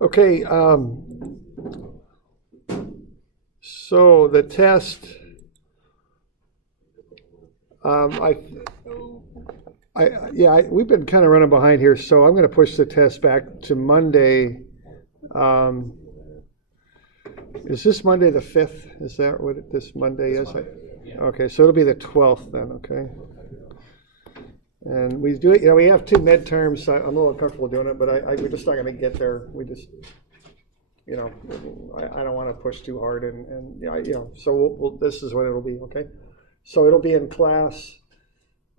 Okay, so the test, we've been kind of running behind here, so I'm going to push the test back to Monday. Is this Monday the 5th? Is that what this Monday is? Yeah. Okay, so it'll be the 12th then, okay? And we do it, we have 2 midterms, so I'm a little comfortable doing it, but we're just not going to get there. We just, I don't want to push too hard, and so this is what it'll be, okay? So it'll be in class,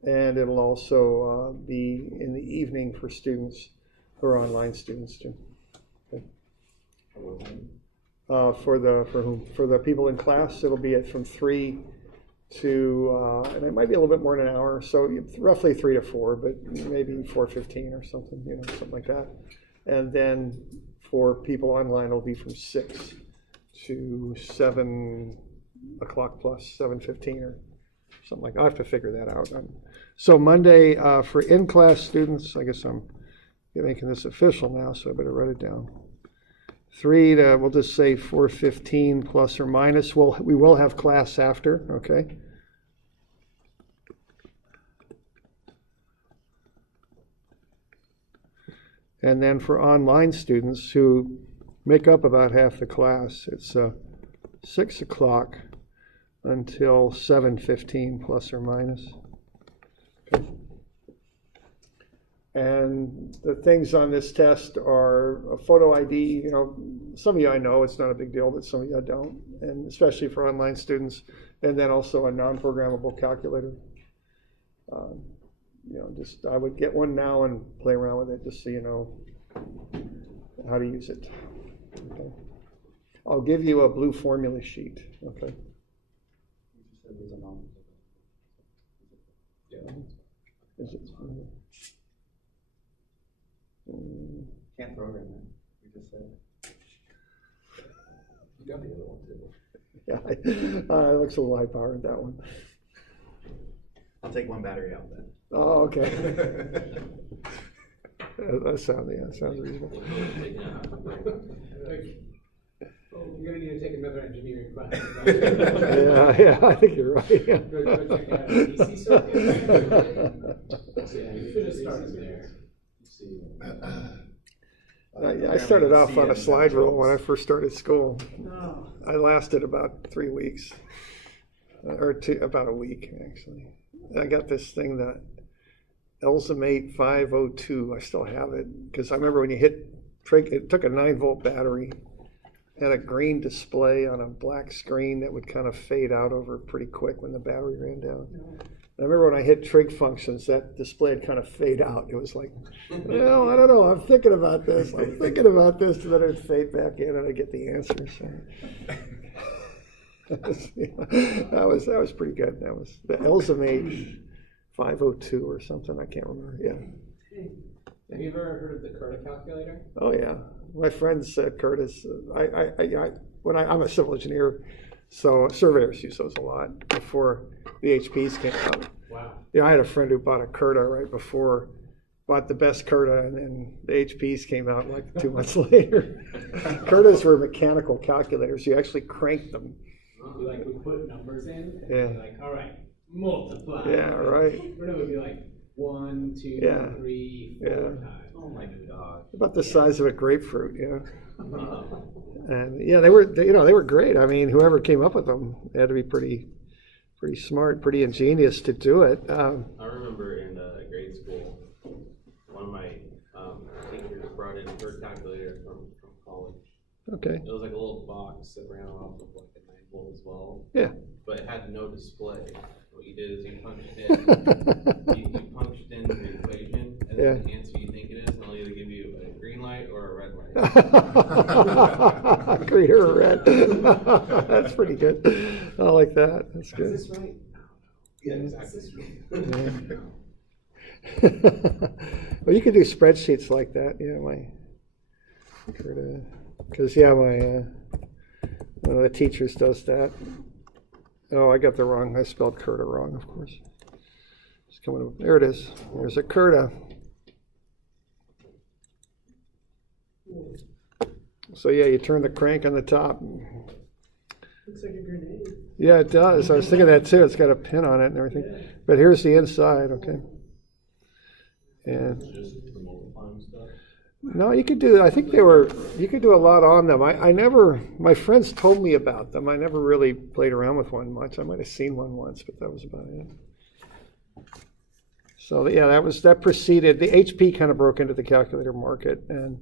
and it'll also be in the evening for students who are online students too. Okay. For the people in class, it'll be from 3 to, and it might be a little bit more than an hour, so roughly 3 to 4, but maybe 4:15 or something, something like that. And then for people online, it'll be from 6 to 7 o'clock plus 7:15 or something like that. I'll have to figure that out. So Monday, for in-class students, I guess I'm making this official now, so I better write it down. 3 to, we'll just say 4:15 plus or minus. We will have class after, okay? And then for online students who make up about half the class, it's 6 o'clock until 7:15 plus or minus. Okay. And the things on this test are a photo ID. Some of you I know it's not a big deal, but some of you I don't, and especially for online students. And then also a non-programmable calculator. I would get one now and play around with it just so you know how to use it. Okay. I'll give you a blue formula sheet. Okay. Is it? Can't program it. You just said. You got the other one too. Yeah, it looks a little high powered, that one. I'll take one battery out then. Oh, okay. that sounds reasonable. You're going to need to take another engineering class. Yeah, I think you're right. Yeah. Go check out DC circuit. Yeah, you should have started there. I started off on a slide rule when I first started school. No. I lasted about 3 weeks, or about a week actually. I got this thing, the Elzamate 502. I still have it because I remember when you hit trig, it took a 9-volt battery, had a green display on a black screen that would kind of fade out over pretty quick when the battery ran down. I remember when I hit trig functions, that display would kind of fade out. It was like, well, I don't know, I'm thinking about this, and then it'd fade back in and I'd get the answer. So. that was pretty good. That was the Elzamate 502 or something, I can't remember, yeah. Have you ever heard of the Curta calculator? Oh yeah, my friend said Curtis. I'm a civil engineer, so surveyors use those a lot before the HPs came out. Wow. I had a friend who bought a Curta right before, bought the best Curta, and then the HPs came out like 2 months later. Curtas were mechanical calculators. You actually cranked them. You would put numbers in, and yeah. you're all right, multiply. Yeah, right. It would be 1, 2, yeah. 3, 4 times. Oh my God. About the size of a grapefruit, And they were great. I mean, whoever came up with them had to be pretty smart, pretty ingenious to do it. I remember in grade school, one of my teachers brought in her calculator from college. Okay. It was like a little box that ran off of like a 9-volt as well. Yeah. But it had no display. What you did is you punched in, you punched in the equation, and then the answer you think it is, and it'll either give you a green light or a red light. Green or red. That's pretty good. I like that. That's good. Is this right? Yeah, exactly. Well, you can do spreadsheets like that. Because one of the teachers does that. Oh, I got I spelled Curta wrong, of course. There it is. There's a Curta. So yeah, you turn the crank on the top. Looks like a grenade. Yeah, it does. I was thinking that too. It's got a pin on it and everything. Yeah. But here's the inside, okay. And Just the multiplying stuff. no, you could do, you could do a lot on them. I never, my friends told me about them. I never really played around with one much. I might have seen one once, but that was about it. So yeah, that preceded, the HP kind of broke into the calculator market, and,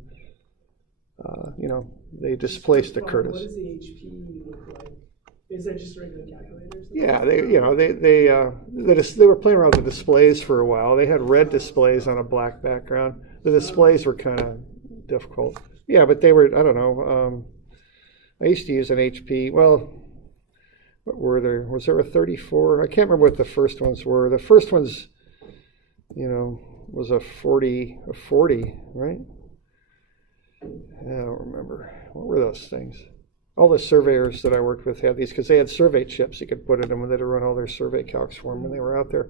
they displaced the What Curtis. does the HP look like? Is that just regular calculators? Yeah, they were playing around with the displays for a while. They had red displays on a black background. The displays were kind of difficult. Yeah, but they were, I don't know. I used to use an HP. Well, what were there? Was there a 34? I can't remember what the first ones were. The first ones, was a 40, right? I don't remember. What were those things? All the surveyors that I worked with had these because they had survey chips you could put in them and they'd run all their survey calcs for them when they were out there.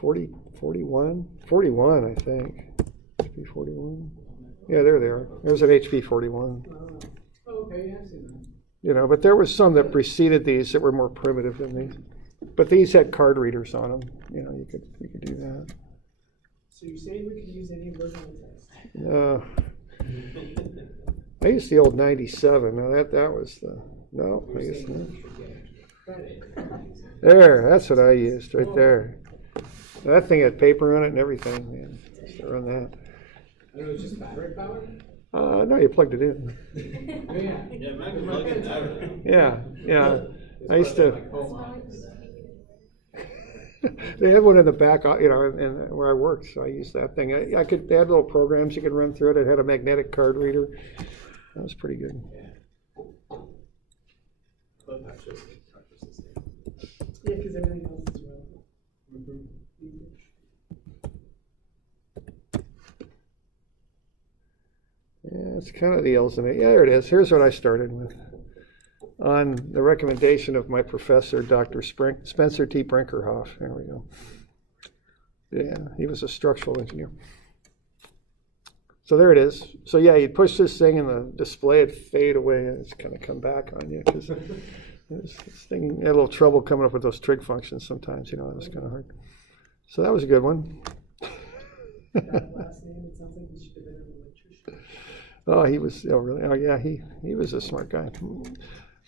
41, I think. HP 41. Yeah, there they are. There's an HP 41. Oh, okay, yeah, I've seen that. But there was some that preceded these that were more primitive than these. But these had card readers on them. You could do that. So you're saying we could use any of those on the test? I used the old 97. Now that was the, no, I guess not. There, that's what I used right there. That thing had paper on it and everything, man. Used to run that. It was just battery powered? No, you plugged it in. Oh, yeah. Yeah, imagine plugging that in. Yeah. I used to. They had one in the back, and where I worked, so I used that thing. They had little programs you could run through it. It had a magnetic card reader. That was pretty good. Yeah, because everything else is well. Yeah, it's kind of the L's in it. Yeah, there it is. Here's what I started with. On the recommendation of my professor, Dr. Spencer T. Brinkerhoff. There we go. Yeah, he was a structural engineer. So there it is. So yeah, you'd push this thing and the display would fade away and it's kind of come back on you because this thing had a little trouble coming up with those trig functions sometimes, that was kind of hard. So that was a good one. That last name, it sounds like he should have been an electrician. Oh, he was, really? Oh yeah, he was a smart guy.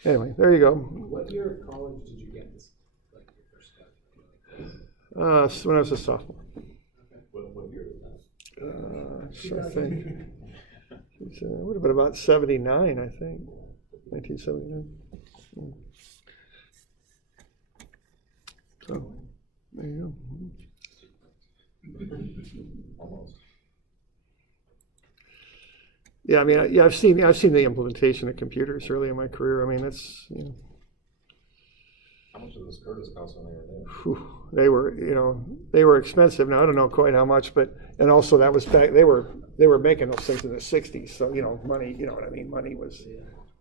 Anyway, there you go. What year of college did you get this, like your first calculator? When I was a sophomore. What year was that? So I think it would have been about 79, I think, 1979. Yeah. So there you go. Almost. Yeah, I mean, I've seen the implementation of computers early in my career. I mean, it's How much did those Curtis cost when they were new? whew, they were expensive. Now I don't know quite how much, and also that was back. They were making those things in the '60s, so money. You know what I mean? Money was.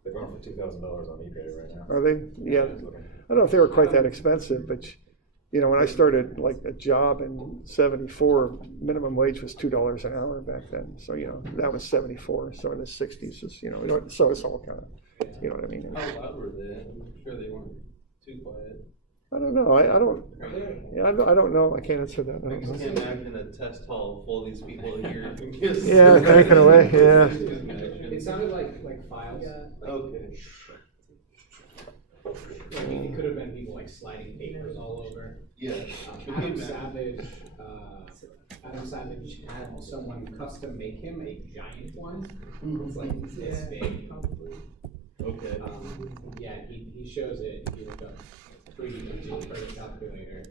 They're going for $2,000 on eBay right now. Are they? Yeah. I don't know if they were quite that expensive, but when I started like a job in '74, minimum wage was $2 an hour back then. So that was '74. So in the '60s, it's so it's all kind of, you know what I mean? How loud were they? I'm sure they weren't too quiet. I don't know. I don't. Yeah, I don't know. I can't answer that. I I don't just know. can't imagine a test hall full of these people here. Yeah, cranking away. Yeah. It sounded like files. Yeah. Okay. I mean, it could have been people like sliding papers all over. Yeah. Adam Savage had someone custom make him a giant one. It's like this big. Okay. Yeah, he shows it. He looked up 3D printing for the calculator.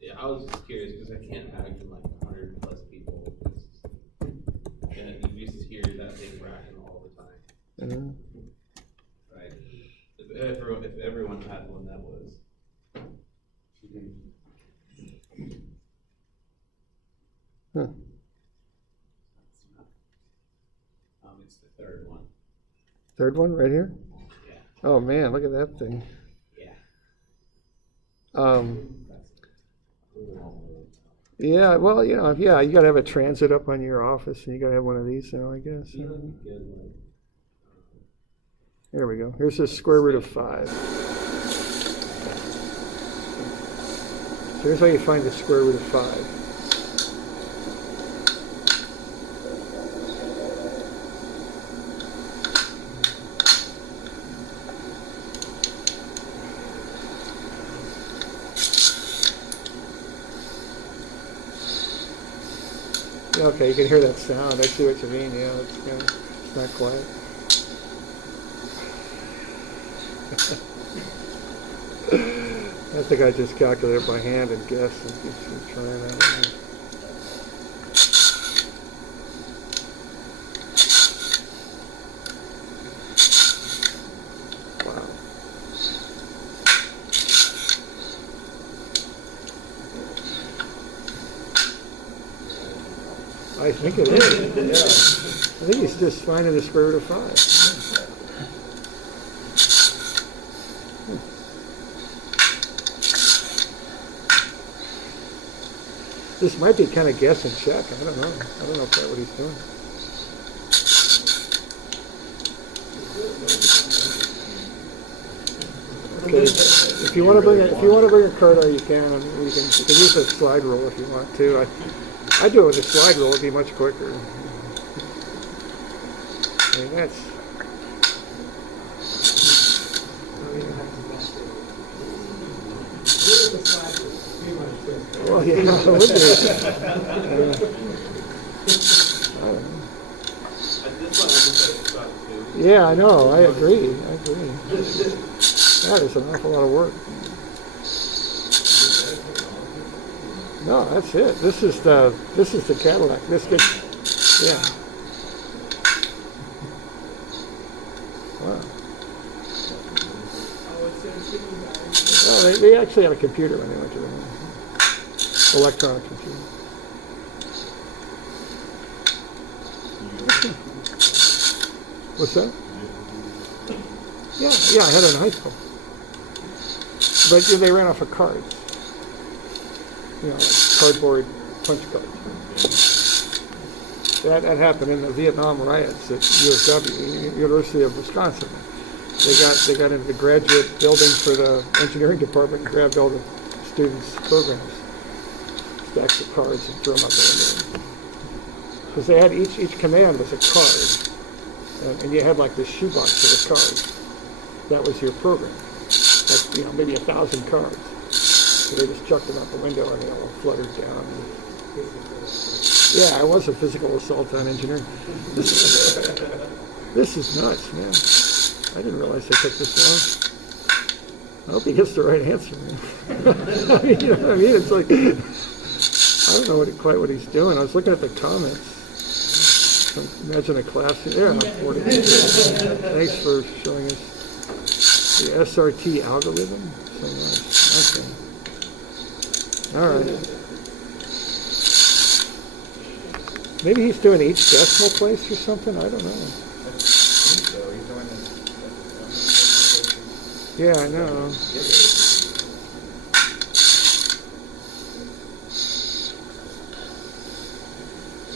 Yeah, I was just curious because I can't imagine like 100 plus people. And you used to hear that thing racking all the time. Right. If everyone had one that was. Huh. It's the third one. Third one right here. Yeah. Oh man, look at that thing. Yeah. Yeah, well, you know, yeah, you gotta have a transit up on your office, and you gotta have one of these now, I guess. You know, it'd be good, like, There we go. Here's the square root of 5. So here's how you find the square root of 5. Yeah, okay, you can hear that sound. I see what you mean. Yeah, it's not quiet. I think I just calculated by hand and guessed and keep trying that one. Wow. I think it is. Yeah. I think he's just finding the square root of 5. This might be kind of guess and check. I don't know. I don't know if that's what he's doing. Okay. If you want to bring a card out, you can. I mean, you can use a slide rule if you want to. I do it with a slide rule. It'd be much quicker. I mean, that's. Well, yeah, it would be. I don't know. at this point, I just like about 2. Yeah, I know. I agree. That is an awful lot of work. No, that's it. This is the Cadillac. This gets, yeah. Wow. Well, they actually had a computer when they went to the electronic computer. What's that? Yeah, I had it in high school. But yeah, they ran off of cards. You know, like cardboard punch cards. That happened in the Vietnam riots at USW, University of Wisconsin. They got into the graduate building for the engineering department and grabbed all the students' programs, stacks of cards, and threw them up there. Because they had each command was a card, and you had like this shoebox of the cards. That was your program. That's, you know, maybe 1,000 cards. So they just chucked them out the window and they all fluttered down. Yeah, it was a physical assault on engineering. This is nuts, man. I didn't realize they took this long. I hope he gets the right answer, man. You know what I mean? It's like, I don't know quite what he's doing. I was looking at the comments. Imagine a class. Yeah, I'm 40. Thanks for showing us the SRT algorithm. So nice. Okay. All right. Maybe he's doing each decimal place or something. I don't know. I think so. He's doing this. Yeah, I know.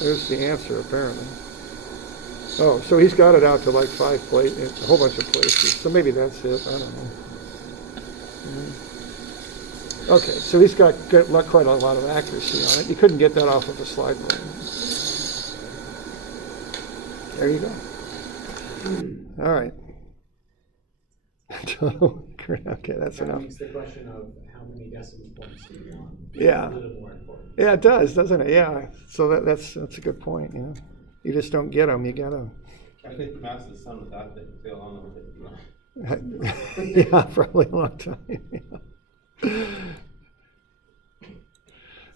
There's the answer, apparently. Oh, so he's got it out to like 5 places, a whole bunch of places. So maybe that's it. I don't know. Okay, so he's got quite a lot of accuracy on it. You couldn't get that off of a slide rule. There you go. All right. Okay, that's That enough. makes the question of how many decimal points do you want Yeah. a little more important. Yeah, it does, doesn't it? Yeah. So that's a good point. You know, you just don't get them. You gotta. I think Matt's the son of that thing. Feel on with it, you know. Yeah, probably a long time.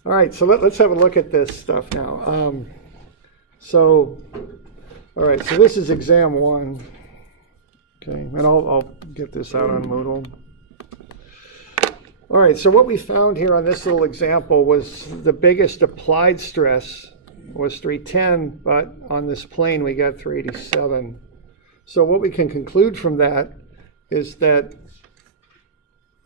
All right, so let's have a look at this stuff now. All right, so this is exam 1. Okay, and I'll get this out on Moodle. All right, so what we found here on this little example was the biggest applied stress was 310, but on this plane we got 387. So what we can conclude from that is that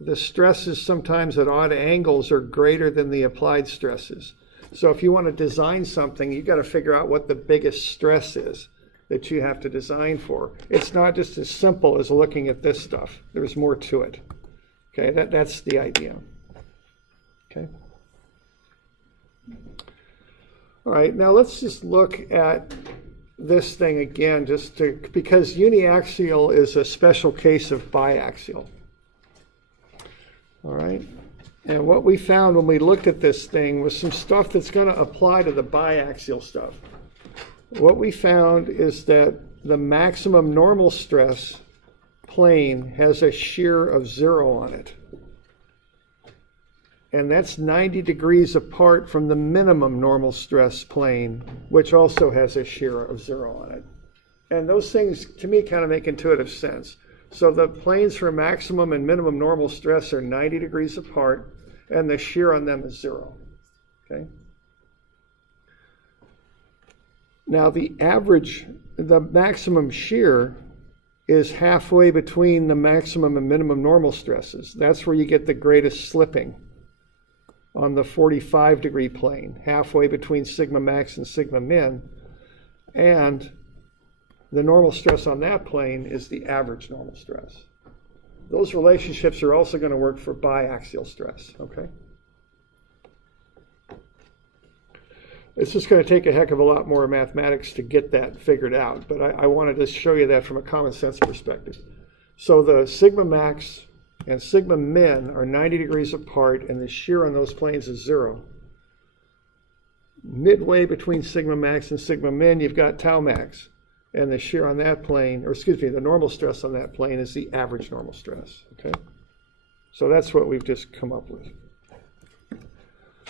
the stresses sometimes at odd angles are greater than the applied stresses. So if you want to design something, you've got to figure out what the biggest stress is that you have to design for. It's not just as simple as looking at this stuff. There's more to it. Okay, that's the idea. Okay. All right, now let's just look at this thing again, because uniaxial is a special case of biaxial. All right, and what we found when we looked at this thing was some stuff that's going to apply to the biaxial stuff. What we found is that the maximum normal stress plane has a shear of 0 on it. And that's 90 degrees apart from the minimum normal stress plane, which also has a shear of 0 on it. And those things, to me, kind of make intuitive sense. So the planes for maximum and minimum normal stress are 90 degrees apart, and the shear on them is 0. Okay? Now the maximum shear is halfway between the maximum and minimum normal stresses. That's where you get the greatest slipping on the 45 degree plane, halfway between sigma max and sigma min. And the normal stress on that plane is the average normal stress. Those relationships are also going to work for biaxial stress, okay? It's just going to take a heck of a lot more mathematics to get that figured out, but I wanted to show you that from a common sense perspective. So the sigma max and sigma min are 90 degrees apart, and the shear on those planes is 0. Midway between sigma max and sigma min, you've got tau max, and the shear on that plane, or excuse me, the normal stress on that plane is the average normal stress, okay? So that's what we've just come up with.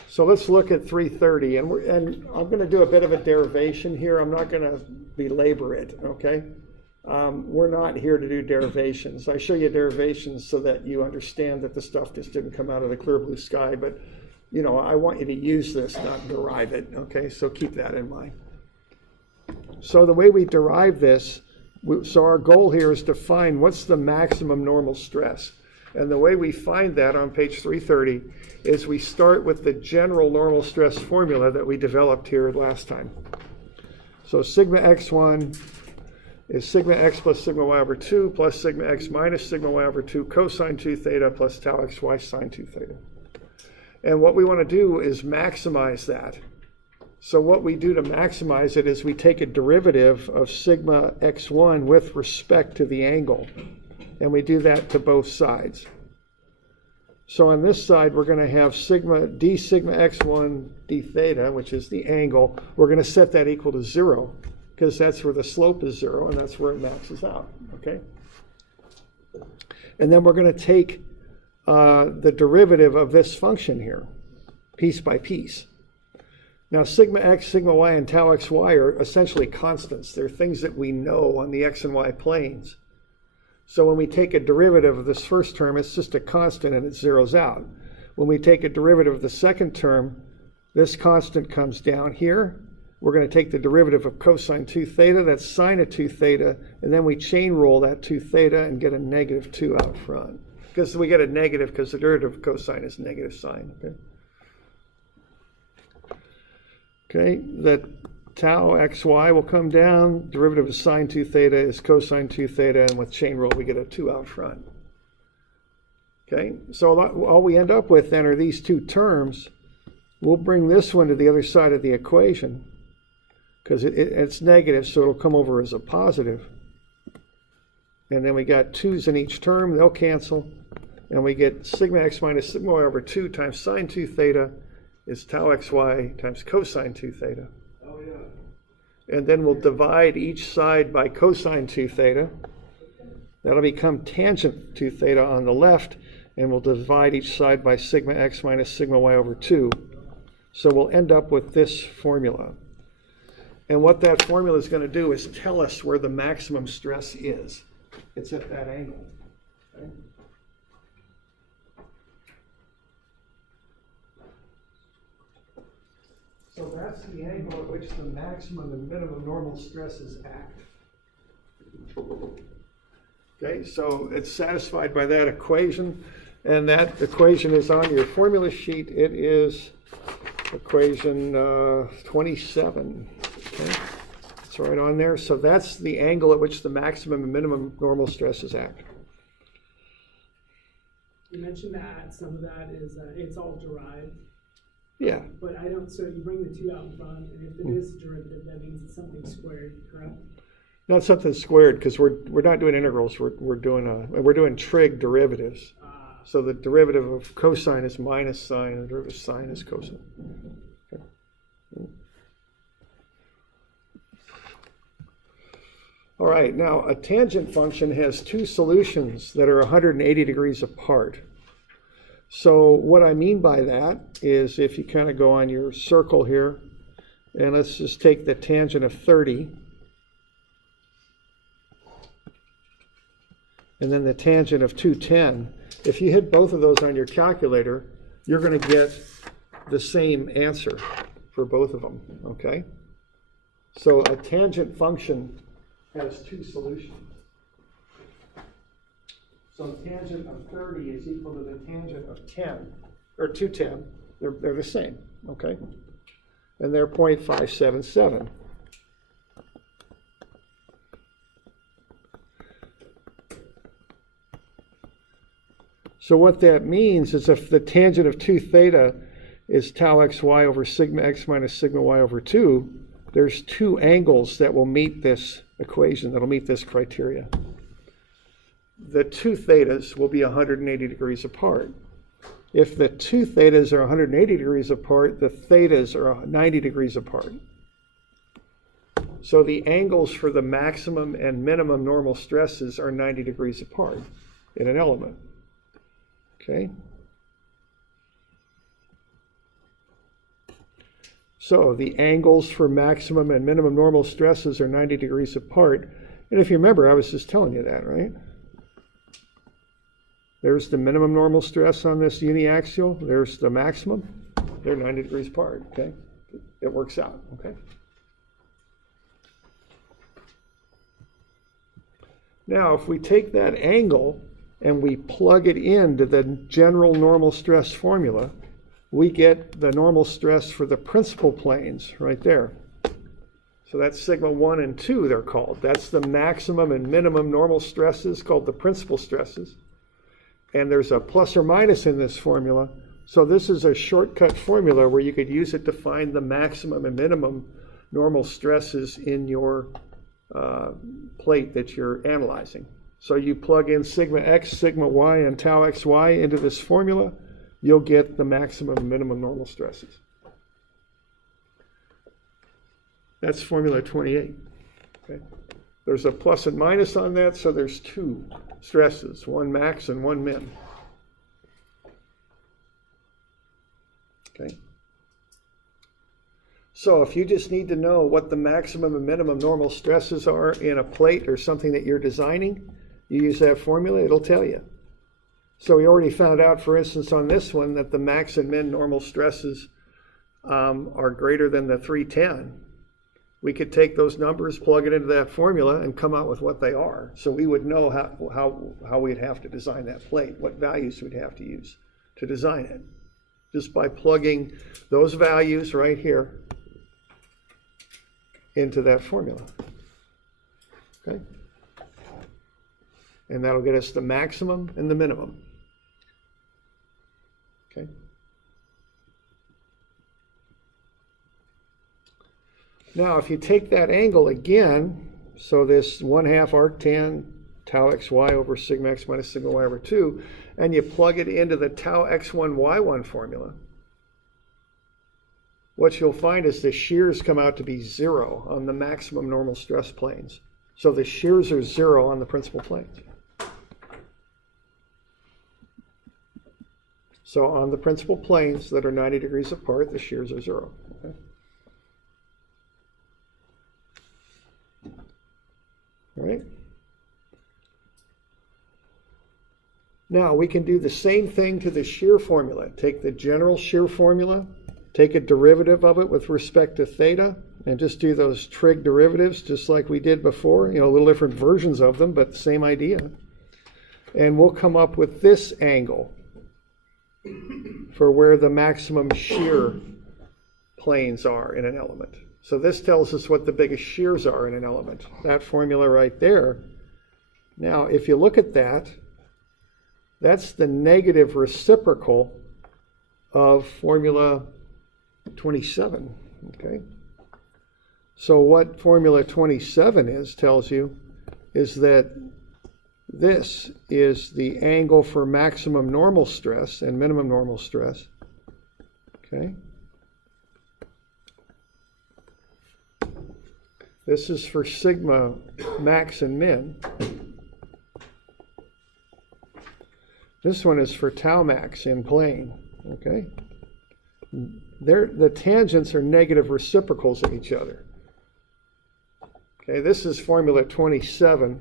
So let's look at 330, and I'm going to do a bit of a derivation here. I'm not going to belabor it, okay? We're not here to do derivations. I show you derivations so that you understand that the stuff just didn't come out of the clear blue sky, but you know, I want you to use this, not derive it, okay? So keep that in mind. So the way we derive this, so our goal here is to find what's the maximum normal stress. And the way we find that on page 330 is we start with the general normal stress formula that we developed here last time. So sigma x1 is sigma x plus sigma y over 2 plus sigma x minus sigma y over 2 cosine 2 theta plus tau xy sine 2 theta. And what we want to do is maximize that. So what we do to maximize it is we take a derivative of sigma x1 with respect to the angle. And we do that to both sides. So on this side, we're going to have sigma d sigma x1 d theta, which is the angle. We're going to set that equal to 0, because that's where the slope is 0, and that's where it maxes out, okay? And then we're going to take the derivative of this function here, piece by piece. Now, sigma x, sigma y, and tau xy are essentially constants. They're things that we know on the x and y planes. So when we take a derivative of this first term, it's just a constant and it zeroes out. When we take a derivative of the second term, this constant comes down here. We're going to take the derivative of cosine 2 theta, that's sine of 2 theta, and then we chain roll that 2 theta and get a negative 2 out front. Because we get a negative because the derivative of cosine is negative sine, okay? Okay, the tau xy will come down. Derivative of sine 2 theta is cosine 2 theta, and with chain rule we get a 2 out front. Okay, so all we end up with then are these two terms. We'll bring this one to the other side of the equation because it's negative, so it'll come over as a positive. And then we got 2's in each term, they'll cancel. And we get sigma x minus sigma y over 2 times sine 2 theta is tau xy times cosine 2 theta. Oh, yeah. And then we'll divide each side by cosine 2 theta. That'll become tangent 2 theta on the left, and we'll divide each side by sigma x minus sigma y over 2. So we'll end up with this formula. And what that formula is going to do is tell us where the maximum stress is. It's at that angle. Okay? So that's the angle at which the maximum and minimum normal stresses act. Okay, so it's satisfied by that equation, and that equation is on your formula sheet. It is equation 27. Okay. It's right on there. So that's the angle at which the maximum and minimum normal stresses act. You mentioned that some of that is, it's all derived, Yeah. but I don't, so you bring the 2 out in front, and if it is a derivative, that means it's something squared, correct? Not something squared, because we're not doing integrals. We're doing trig derivatives. So the derivative of cosine is minus sine, and the derivative of sine is cosine. Okay. All right, now a tangent function has 2 solutions that are 180 degrees apart. So what I mean by that is if you kind of go on your circle here, and let's just take the tangent of 30, and then the tangent of 210. If you hit both of those on your calculator, you're going to get the same answer for both of them, okay? So a tangent function has 2 solutions. So tangent of 30 is equal to the tangent of 10, or 210. They're the same, okay? And they're 0.577. So what that means is if the tangent of 2 theta is tau xy over sigma x minus sigma y over 2, there's 2 angles that will meet this equation, that'll meet this criteria. The 2 thetas will be 180 degrees apart. If the 2 thetas are 180 degrees apart, the thetas are 90 degrees apart. So the angles for the maximum and minimum normal stresses are 90 degrees apart in an element. Okay. So the angles for maximum and minimum normal stresses are 90 degrees apart. And if you remember, I was just telling you that, right? There's the minimum normal stress on this uniaxial. There's the maximum. They're 90 degrees apart, okay? It works out, okay? Now, if we take that angle and we plug it into the general normal stress formula, we get the normal stress for the principal planes right there. So that's sigma 1 and 2, they're called. That's the maximum and minimum normal stresses called the principal stresses. And there's a plus or minus in this formula. So this is a shortcut formula where you could use it to find the maximum and minimum normal stresses in your plate that you're analyzing. So you plug in sigma x, sigma y, and tau xy into this formula, you'll get the maximum and minimum normal stresses. That's formula 28. Okay. There's a plus and minus on that, so there's 2 stresses, 1 max and 1 min. Okay. So if you just need to know what the maximum and minimum normal stresses are in a plate or something that you're designing, you use that formula, it'll tell you. So we already found out, for instance, on this one, that the max and min normal stresses are greater than the 310. We could take those numbers, plug it into that formula, and come out with what they are. So we would know how we'd have to design that plate, what values we'd have to use to design it, just by plugging those values right here into that formula. Okay? And that'll get us the maximum and the minimum. Okay? Now, if you take that angle again, so this 1/2 arctan tau xy over sigma x minus sigma y over 2, and you plug it into the tau x1 y1 formula, what you'll find is the shears come out to be 0 on the maximum normal stress planes. So the shears are 0 on the principal planes. So on the principal planes that are 90 degrees apart, the shears are 0. Okay? All right. Now we can do the same thing to the shear formula. Take the general shear formula, take a derivative of it with respect to theta, and just do those trig derivatives just like we did before. You know, a little different versions of them, but same idea. And we'll come up with this angle for where the maximum shear planes are in an element. So this tells us what the biggest shears are in an element. That formula right there. Now, if you look at that, that's the negative reciprocal of formula 27, okay? So what formula 27 tells you is that this is the angle for maximum normal stress and minimum normal stress, okay? This is for sigma max and min. This one is for tau max in plane, okay? The tangents are negative reciprocals of each other. Okay, this is formula 27.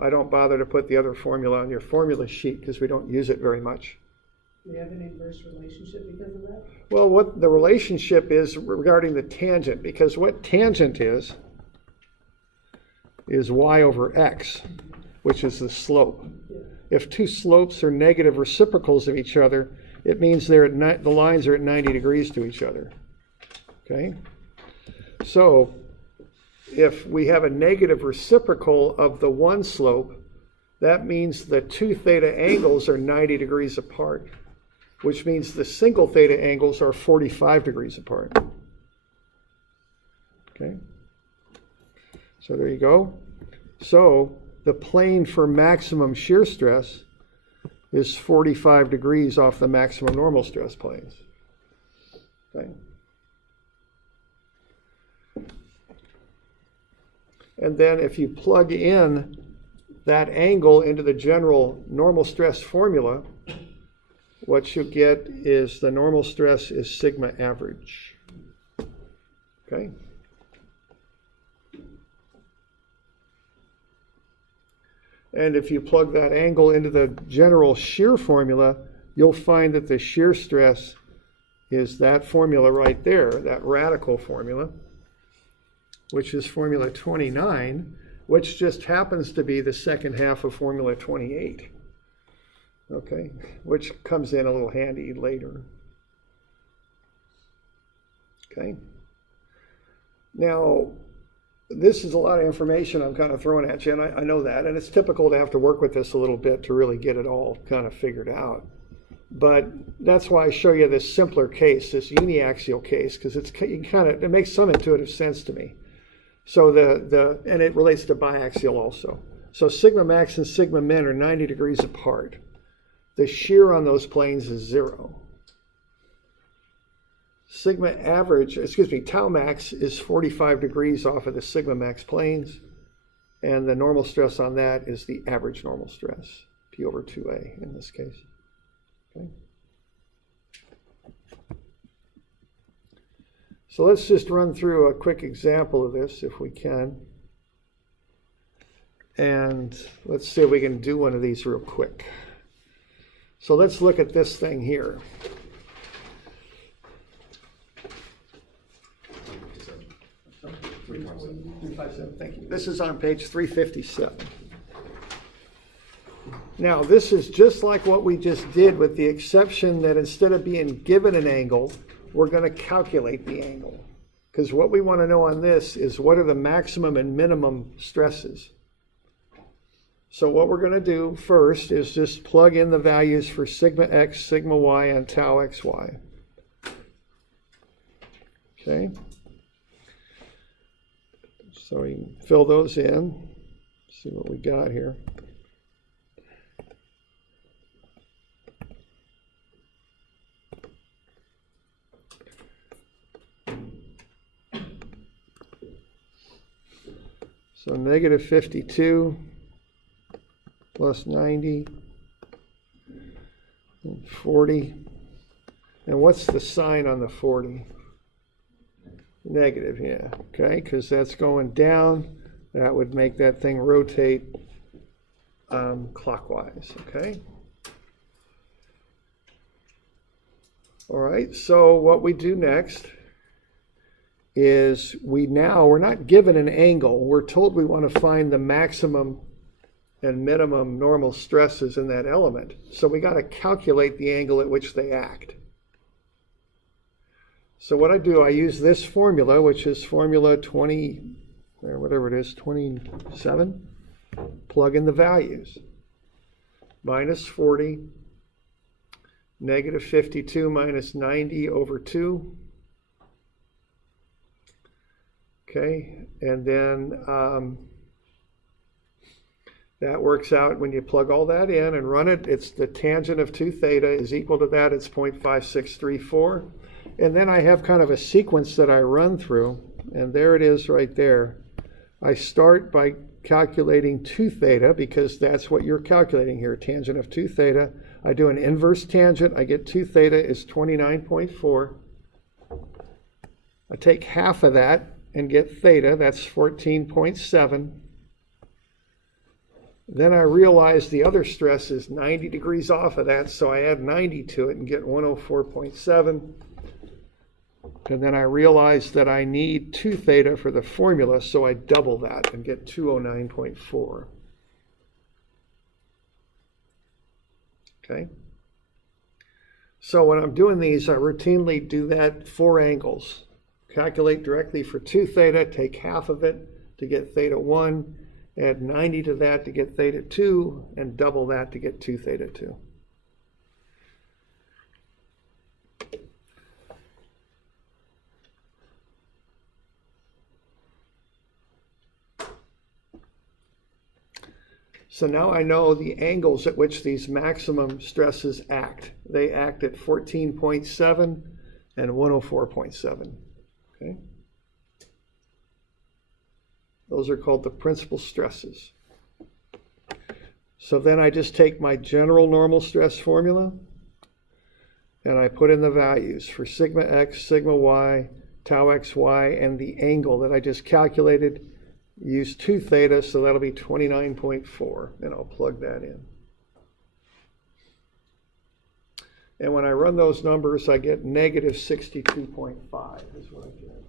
I don't bother to put the other formula on your formula sheet because we don't use it very much. Do you have an inverse relationship because of that? Well, what the relationship is regarding the tangent, because what tangent is y over x, which is the slope. Yeah. If two slopes are negative reciprocals of each other, it means the lines are at 90 degrees to each other. Okay? So if we have a negative reciprocal of the one slope, that means the two theta angles are 90 degrees apart, which means the single theta angles are 45 degrees apart. Okay? So there you go. So the plane for maximum shear stress is 45 degrees off the maximum normal stress planes. Okay? And then if you plug in that angle into the general normal stress formula, what you get is the normal stress is sigma average. Okay? And if you plug that angle into the general shear formula, you'll find that the shear stress is that formula right there, that radical formula, which is formula 29, which just happens to be the second half of formula 28. Okay, which comes in a little handy later. Okay. Now, this is a lot of information I'm kind of throwing at you, and I know that, and it's typical to have to work with this a little bit to really get it all kind of figured out. But that's why I show you this simpler case, this uniaxial case, because it makes some intuitive sense to me. So and it relates to biaxial also. So sigma max and sigma min are 90 degrees apart. The shear on those planes is 0. Tau max is 45 degrees off of the sigma max planes, and the normal stress on that is the average normal stress, P over 2A in this case. Okay. So let's just run through a quick example of this if we can. And let's see if we can do one of these real quick. So let's look at this thing here. Thank you. This is on page 357. Now, this is just like what we just did, with the exception that instead of being given an angle, we're going to calculate the angle. Because what we want to know on this is what are the maximum and minimum stresses. So what we're going to do first is just plug in the values for sigma x, sigma y, and tau xy. Okay. So we can fill those in, see what we got here. So negative 52 plus 90 and 40. And what's the sign on the 40? Negative, yeah, okay, because that's going down. That would make that thing rotate clockwise, okay? All right, so what we do next is we're not given an angle. We're told we want to find the maximum and minimum normal stresses in that element. So we got to calculate the angle at which they act. So what I do, I use this formula, which is formula 20, or whatever it is, 27. Plug in the values. Minus 40, negative 52 minus 90 over 2. Okay, and then that works out when you plug all that in and run it. It's the tangent of 2 theta is equal to that. It's 0.5634. And then I have kind of a sequence that I run through, and there it is right there. I start by calculating 2 theta because that's what you're calculating here, tangent of 2 theta. I do an inverse tangent. I get 2 theta is 29.4. I take half of that and get theta, that's 14.7. Then I realize the other stress is 90 degrees off of that, so I add 90 to it and get 104.7. And then I realize that I need 2 theta for the formula, so I double that and get 209.4. Okay? So when I'm doing these, I routinely do that 4 angles. Calculate directly for 2 theta, take half of it to get theta 1, add 90 to that to get theta 2, and double that to get 2 theta 2. So now I know the angles at which these maximum stresses act. They act at 14.7 and 104.7. Okay? Those are called the principal stresses. So then I just take my general normal stress formula and I put in the values for sigma x, sigma y, tau xy, and the angle that I just calculated. Use 2 theta, so that'll be 29.4, and I'll plug that in. And when I run those numbers, I get negative 62.5 is what I get.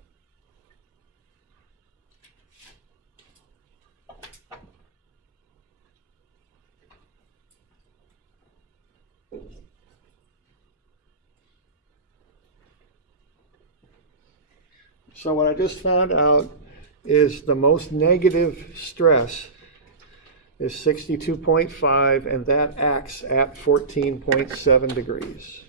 So what I just found out is the most negative stress is 62.5, and that acts at 14.7 degrees.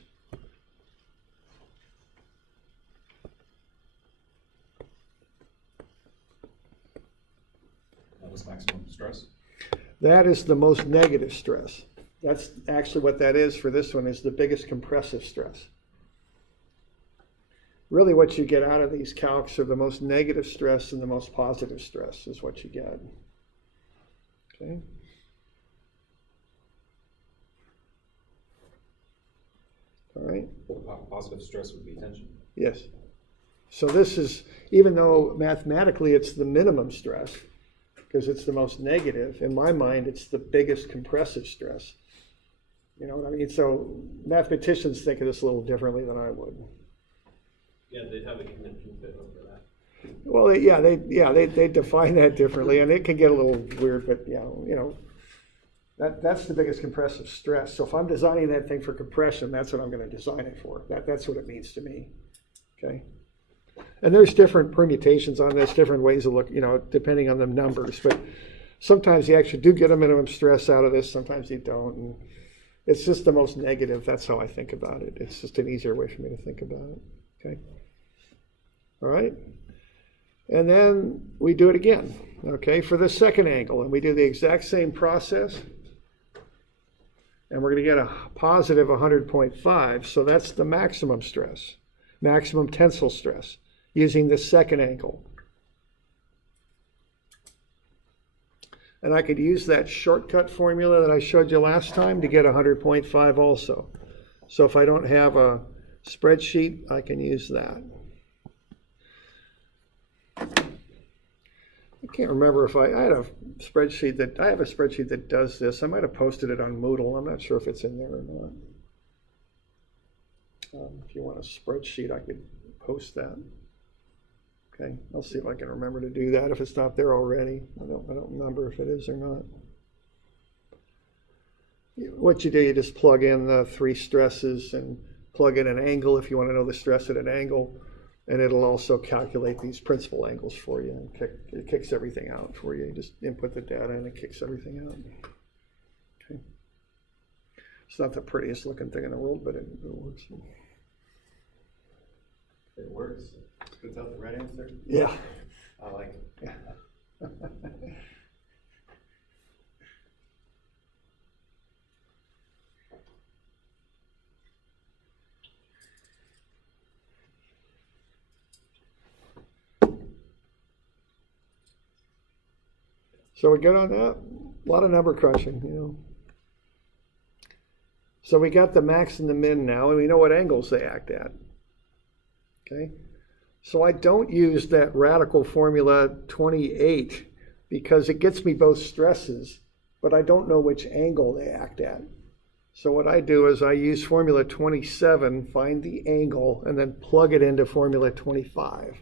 That was maximum stress? That is the most negative stress. That's actually what that is for this one, is the biggest compressive stress. Really what you get out of these calcs are the most negative stress and the most positive stress is what you get. Okay. All right. Positive stress would be tension. Yes. So this is, even though mathematically it's the minimum stress, because it's the most negative, in my mind it's the biggest compressive stress. You know what I mean? So mathematicians think of this a little differently than I would. Yeah, they'd have a convention fit over that. Well, they define that differently, and it can get a little weird, but that's the biggest compressive stress. So if I'm designing that thing for compression, that's what I'm going to design it for. That's what it means to me. Okay. And there's different permutations on this, different ways of look, depending on the numbers. But sometimes you actually do get a minimum stress out of this. Sometimes you don't. And it's just the most negative. That's how I think about it. It's just an easier way for me to think about it. Okay. All right. And then we do it again, okay, for the second angle. And we do the exact same process. And we're going to get a positive 100.5. So that's the maximum stress, maximum tensile stress, using the second angle. And I could use that shortcut formula that I showed you last time to get 100.5 also. So if I don't have a spreadsheet, I can use that. I can't remember if I had a spreadsheet that does this. I might have posted it on Moodle. I'm not sure if it's in there or not. If you want a spreadsheet, I could post that. Okay, I'll see if I can remember to do that if it's not there already. I don't remember if it is or not. What you do, you just plug in the 3 stresses and plug in an angle if you want to know the stress at an angle. And it'll also calculate these principal angles for you. It kicks everything out for you. You just input the data and it kicks everything out. Okay. It's not the prettiest looking thing in the world, but it works. It works. Spits out the right answer. Yeah. I like it. Yeah. So we good on that? A lot of number crunching, you know. So we got the max and the min now, and we know what angles they act at. Okay? So I don't use that radical formula 28 because it gets me both stresses, but I don't know which angle they act at. So what I do is I use formula 27, find the angle, and then plug it into formula 25.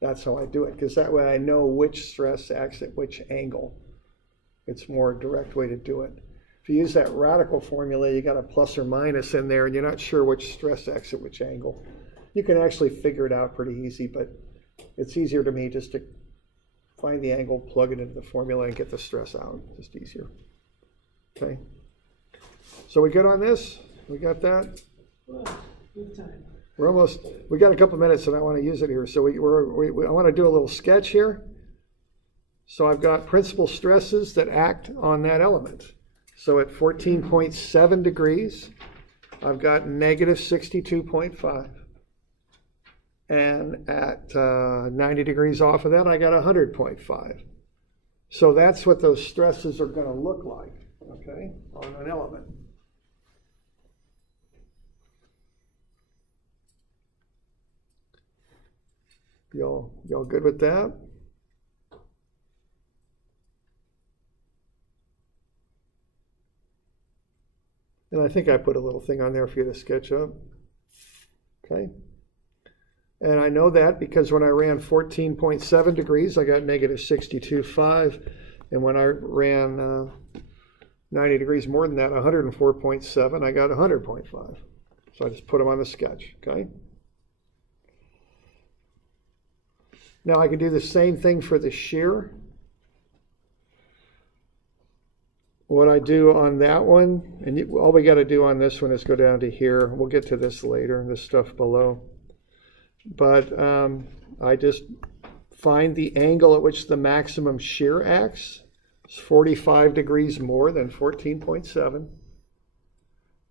That's how I do it, because that way I know which stress acts at which angle. It's a more direct way to do it. If you use that radical formula, you got a plus or minus in there, and you're not sure which stress acts at which angle. You can actually figure it out pretty easy, but it's easier to me just to find the angle, plug it into the formula, and get the stress out. Just easier. Okay. So we good on this? We got that? Well, good time. We're almost, we got a couple minutes and I want to use it here. So I want to do a little sketch here. So I've got principal stresses that act on that element. So at 14.7 degrees, I've got negative 62.5. And at 90 degrees off of that, I got 100.5. So that's what those stresses are going to look like, okay, on an element. Y'all good with that? And I think I put a little thing on there for you to sketch up. Okay. And I know that because when I ran 14.7 degrees, I got negative 62.5. And when I ran 90 degrees more than that, 104.7, I got 100.5. So I just put them on the sketch, okay? Now I can do the same thing for the shear. What I do on that one, and all we got to do on this one is go down to here. We'll get to this later, this stuff below. But I just find the angle at which the maximum shear acts. It's 45 degrees more than 14.7.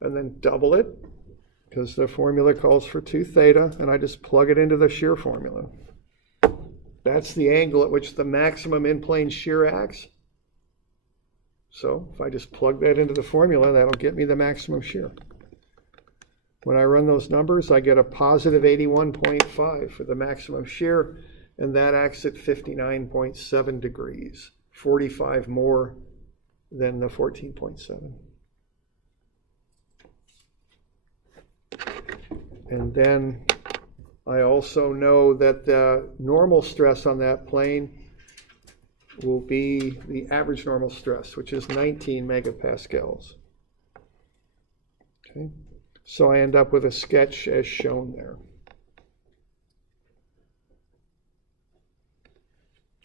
And then double it, because the formula calls for 2 theta, and I just plug it into the shear formula. That's the angle at which the maximum in-plane shear acts. So if I just plug that into the formula, that'll get me the maximum shear. When I run those numbers, I get a positive 81.5 for the maximum shear, and that acts at 59.7 degrees, 45 more than the 14.7. And then I also know that the normal stress on that plane will be the average normal stress, which is 19 megapascals. Okay, so I end up with a sketch as shown there.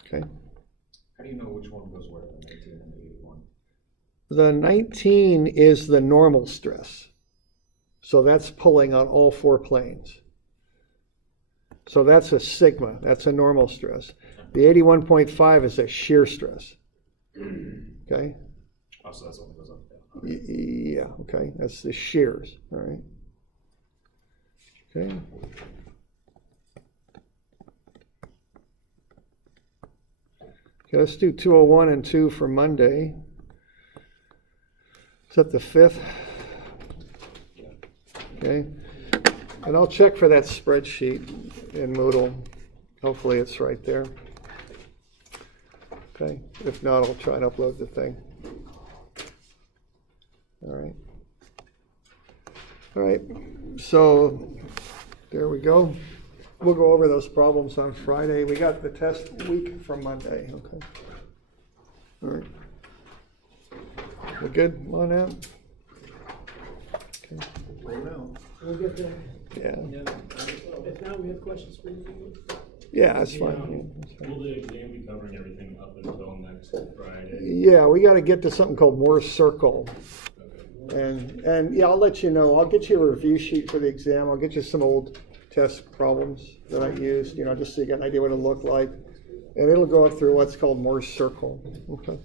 Okay. How do you know which one goes where, the 19 and the 81? The 19 is the normal stress. So that's pulling on all 4 planes. So that's a sigma, that's a normal stress. The 81.5 is a shear stress. Okay? Oh, so that's what goes up and down. Yeah, okay, that's the shears, all right. Okay. Okay, let's do 201 and 2 for Monday. Is that the 5th? Okay. And I'll check for that spreadsheet in Moodle. Hopefully it's right there. Okay. If not, I'll try and upload the thing. All right. All right. So there we go. We'll go over those problems on Friday. We got the test week from Monday. Okay. All right. We're good on that? Okay. Well, no. We'll get there. Yeah, If not, we have questions for you. yeah, that's fine. Yeah, that's fine. Will the exam be covering everything up until next Friday? Yeah, we got to get to something called Moore's Circle. And yeah, I'll let you know. I'll get you a review sheet for the exam. I'll get you some old test problems that I used, just so you get an idea what it looked like. And it'll go through what's called Moore's Circle. Okay.